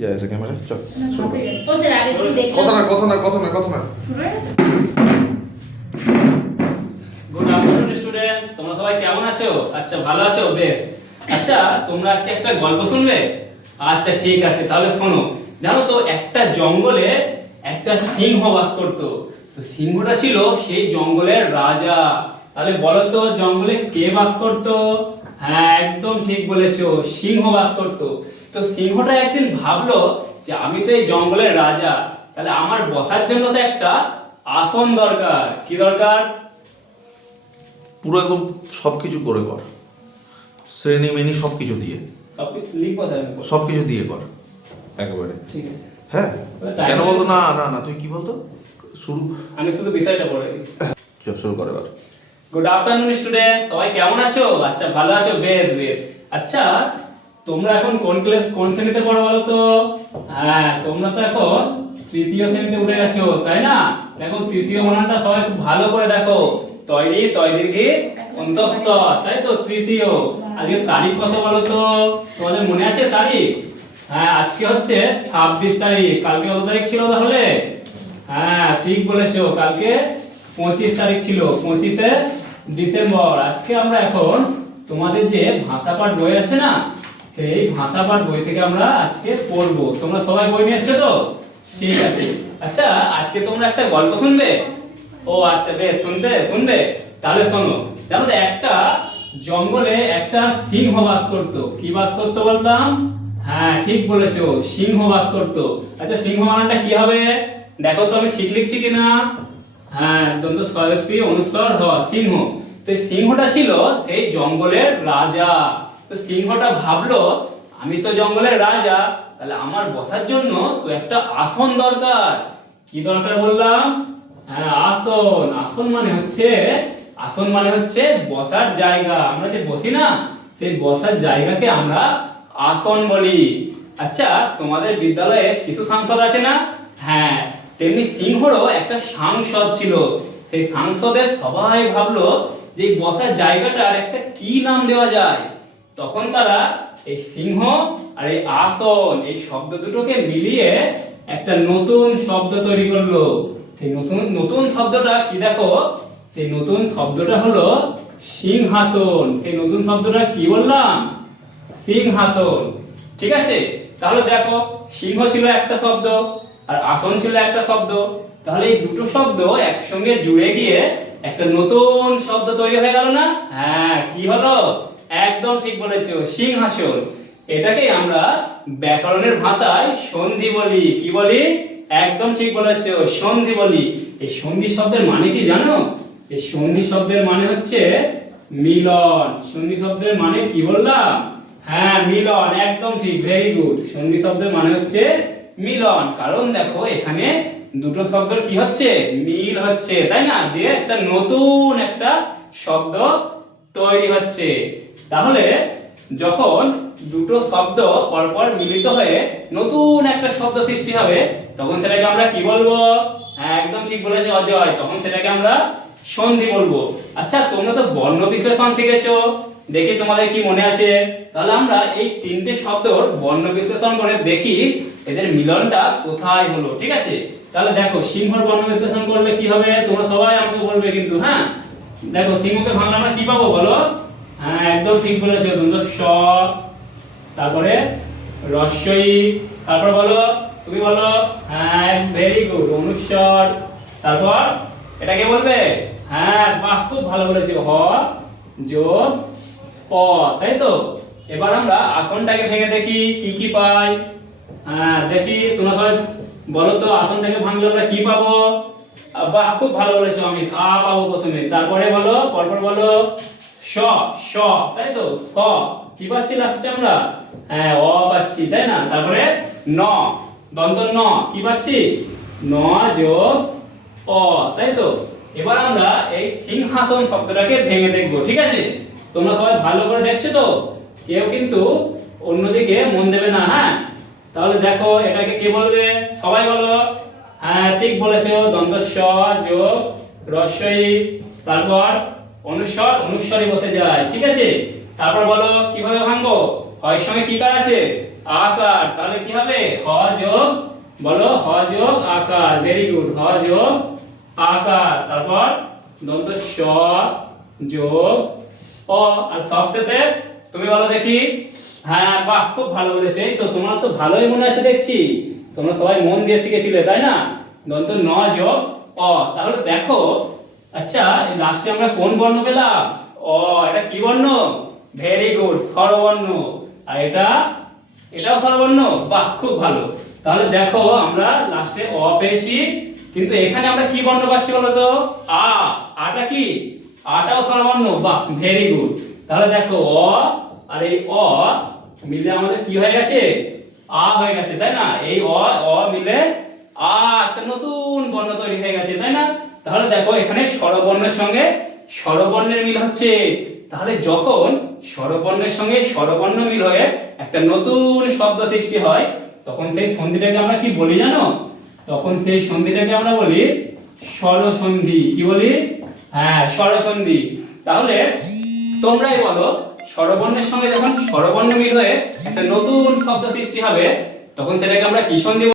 যায় আছে ক্যামেরা চল শুরু কর। ও স্যার আগে তুমি দেখো কথা না শুরু হয়ে গেছে। গুড আফটারনুন স্টুডেন্টস, তোমরা সবাই কেমন আছো? আচ্ছা ভালো আছো? বেশ। আচ্ছা তোমরা আজকে একটা গল্প শুনবে? আচ্ছা ঠিক আছে, তাহলে শোনো। জানো তো একটা জঙ্গলে একটা সিংহ বাস করতো। তো সিংহটা ছিল সেই জঙ্গলের রাজা। তাহলে বলো তো জঙ্গলে কে বাস করতো? হ্যাঁ একদম ঠিক বলেছো, সিংহ বাস করতো। তো সিংহটা একদিন ভাবলো যে আমি তো এই জঙ্গলের রাজা, তাহলে আমার বসার জন্য তো একটা আসন দরকার। কি দরকার? পুরো একদম সবকিছু করে কর, শ্রেণী মেনি সবকিছু দিয়ে, সবকিছু লিখবো স্যার আমি? সবকিছু দিয়ে কর একেবারে। ঠিক আছে, হ্যাঁ কেন বলতো? না না না তুই কি বলতো শুরু। আমি শুধু বিষয়টা পড়ে দিচ্ছি। চল শুরু করে এবার। গুড আফটারনুন স্টুডেন্ট, সবাই কেমন আছো? আচ্ছা ভালো আছো? বেশ বেশ। আচ্ছা তোমরা এখন কোন ক্লাস কোন শ্রেণীতে পড়ো বলো তো? হ্যাঁ তোমরা তো এখন তৃতীয় শ্রেণীতে উঠে গেছো, তাই না? দেখো তৃতীয় বানানটা সবাই খুব ভালো করে দেখো। তৈরি তয় দীর্ঘে অন্তস্থ, তাই তো তৃতীয়। আজকে তারিখ কত বলো তো? তোমাদের মনে আছে তারিখ? হ্যাঁ আজকে হচ্ছে 26 তারিখ। কালকে কত তারিখ ছিল তাহলে? হ্যাঁ ঠিক বলেছো, কালকে 25 তারিখ ছিল, 25শে ডিসেম্বর। আজকে আমরা এখন তোমাদের যে ভাষা পাঠ বই আছে না, সেই ভাষা পাঠ বই থেকে আমরা আজকে পড়বো। তোমরা সবাই বই নিয়ে এসছো তো? ঠিক আছে। আচ্ছা আজকে তোমরা একটা গল্প শুনবে? ও আচ্ছা বেশ, শুনবে তাহলে শোনো। জানো তো একটা জঙ্গলে একটা সিংহ বাস করতো। কি বাস করতো বলতাম? হ্যাঁ ঠিক বলেছো, সিংহ বাস করতো। আচ্ছা সিংহ মানেটা কি হবে? দেখো তো আমি ঠিক লিখছি কিনা। হ্যাঁ দন্ত স্বরস্বী অনুস্বর হ, সিংহ। তো এই সিংহটা ছিল এই জঙ্গলের রাজা। তো সিংহটা ভাবলো আমি তো জঙ্গলের রাজা, তাহলে আমার বসার জন্য তো একটা আসন দরকার। কি দরকার বললাম? হ্যাঁ আসন। আসন মানে হচ্ছে বসার জায়গা। আমরা যে বসি না, সেই বসার জায়গাকে আমরা আসন বলি। আচ্ছা তোমাদের বিদ্যালয়ে শিশু সাংসদ আছে না? হ্যাঁ তেমনি সিংহরও একটা সাংসদ ছিল। সেই সাংসদের সবাই ভাবলো যে এই বসার জায়গাটার একটা কি নাম দেওয়া যায়। তখন তারা এই সিংহ আর এই আসন এই শব্দ দুটোকে মিলিয়ে একটা নতুন শব্দ তৈরি করলো। সেই নতুন শব্দটা কি দেখো? সেই নতুন শব্দটা হলো সিংহাসন। সেই নতুন শব্দটা কি বললাম? সিংহাসন। ঠিক আছে, তাহলে দেখো সিংহ ছিল একটা শব্দ আর আসন ছিল একটা শব্দ। তাহলে এই দুটো শব্দ একসঙ্গে জুড়ে গিয়ে একটা নতুন শব্দ তৈরি হয়ে গেল না? হ্যাঁ কি হলো? একদম ঠিক বলেছো, সিংহাসন। এটাকে আমরা ব্যাকরণের ভাষায় সন্ধি বলি। কি বলি? একদম ঠিক বলেছো, সন্ধি বলি। এই সন্ধি শব্দের মানে কি জানো? এই সন্ধি শব্দের মানে হচ্ছে মিলন। সন্ধি শব্দের মানে কি বললাম? হ্যাঁ মিলন, একদম ঠিক, ভেরি গুড। সন্ধি শব্দের মানে হচ্ছে মিলন। কারণ দেখো এখানে দুটো শব্দের কি হচ্ছে? মিল হচ্ছে, তাই না? দিয়ে একটা নতুন একটা শব্দ তৈরি হচ্ছে। তাহলে যখন দুটো শব্দ পরপর মিলিত হয়ে নতুন একটা শব্দ সৃষ্টি হবে, তখন সেটাকে আমরা কি বলবো? হ্যাঁ একদম ঠিক বলেছে অজয়, তখন সেটাকে আমরা সন্ধি বলবো। আচ্ছা তোমরা তো বর্ণ বিশ্লেষণ শিখেছো, দেখি তোমাদের কি মনে আছে। তাহলে আমরা এই তিনটে শব্দর বর্ণ বিশ্লেষণ করে দেখি এদের মিলনটা কোথায় হলো। ঠিক আছে, তাহলে দেখো সিংহর বর্ণ বিশ্লেষণ করলে কি হবে তোমরা সবাই আমাকে বলবে কিন্তু। হ্যাঁ দেখো সিংহকে ভাঙলে আমরা কি পাবো বলো? হ্যাঁ একদম ঠিক বলেছো, দন্ত স, তারপরে রস্বই, তারপর বলো, তুমি বলো। হ্যাঁ ভেরি গুড, অনুস্বর। তারপর এটাকে বলবে? হ্যাঁ বাহ খুব ভালো বলেছো, হ যোগ প, তাই তো। এবার আমরা আসনটাকে ভেঙে দেখি কি কি পাই। হ্যাঁ দেখি তোমরা সবাই বলো তো, আসনটাকে ভাঙলে আমরা কি পাবো? বাহ খুব ভালো বলেছো অমিত, আ পাবো প্রথমে। তারপরে বলো, পরপর বলো। স, স, তাই তো। স কি পাচ্ছি লাস্টে আমরা? হ্যাঁ অ পাচ্ছি, তাই না? তারপরে ন, দন্ত ন কি পাচ্ছি? ন যোগ অ, তাই তো। এবার আমরা এই সিংহাসন শব্দটাকে ভেঙে দেখবো। ঠিক আছে, তোমরা সবাই ভালো করে দেখছো তো? কেউ কিন্তু অন্যদিকে মন দেবে না। হ্যাঁ তাহলে দেখো এটাকে কে বলবে? সবাই বলো। হ্যাঁ ঠিক বলেছো, দন্ত স যোগ রস্বই, তারপর অনুস্বর, অনুস্বরই বসে যায়। ঠিক আছে, তারপর বলো কিভাবে ভাঙবো? হয় সঙ্গে কি কার আছে? আকার, তাহলে কি হবে হ যোগ, বলো হ যোগ আকার, ভেরি গুড, হ যোগ আকার, তারপর দন্ত স যোগ অ, আর সবশেষে তুমি বলো দেখি। হ্যাঁ বাহ, খুব ভালো বলেছে। এই তো তোমার তো ভালোই মনে আছে দেখছি, তোমরা সবাই মন দিয়ে শিখেছিলে তাই না? দন্ত ন যোগ অ, তাহলে দেখো আচ্ছা এই লাস্টে আমরা কোন বর্ণ পেলাম? অ, এটা কি বর্ণ? ভেরি গুড, স্বরবর্ণ। আর এটাও স্বরবর্ণ, বাহ খুব ভালো। তাহলে দেখো আমরা লাস্টে অ পেয়েছি, কিন্তু এখানে আমরা কি বর্ণ পাচ্ছি বলো তো? আ, আটা কি? আটাও স্বরবর্ণ, বাহ ভেরি গুড। তাহলে দেখো অ আর এই অ মিলে আমাদের কি হয়ে গেছে? আ হয়ে গেছে, তাই না? এই অ অ মিলে আ, একটা নতুন বর্ণ তৈরি হয়ে গেছে, তাই না? তাহলে দেখো এখানে স্বরবর্ণের সঙ্গে স্বরবর্ণের মিল হচ্ছে। তাহলে যখন স্বরবর্ণের সঙ্গে স্বরবর্ণ মিল হয়ে একটা নতুন শব্দ সৃষ্টি হয়, তখন সেই সন্ধিটাকে আমরা কি বলি জানো? তখন সেই সন্ধিটাকে আমরা বলি স্বরসন্ধি। কি বলি? হ্যাঁ স্বরসন্ধি। তাহলে তোমরাই বলো, স্বরবর্ণের সঙ্গে যখন স্বরবর্ণ মিল হয়ে একটা নতুন শব্দ সৃষ্টি হবে, তখন সেটাকে আমরা কি সন্ধি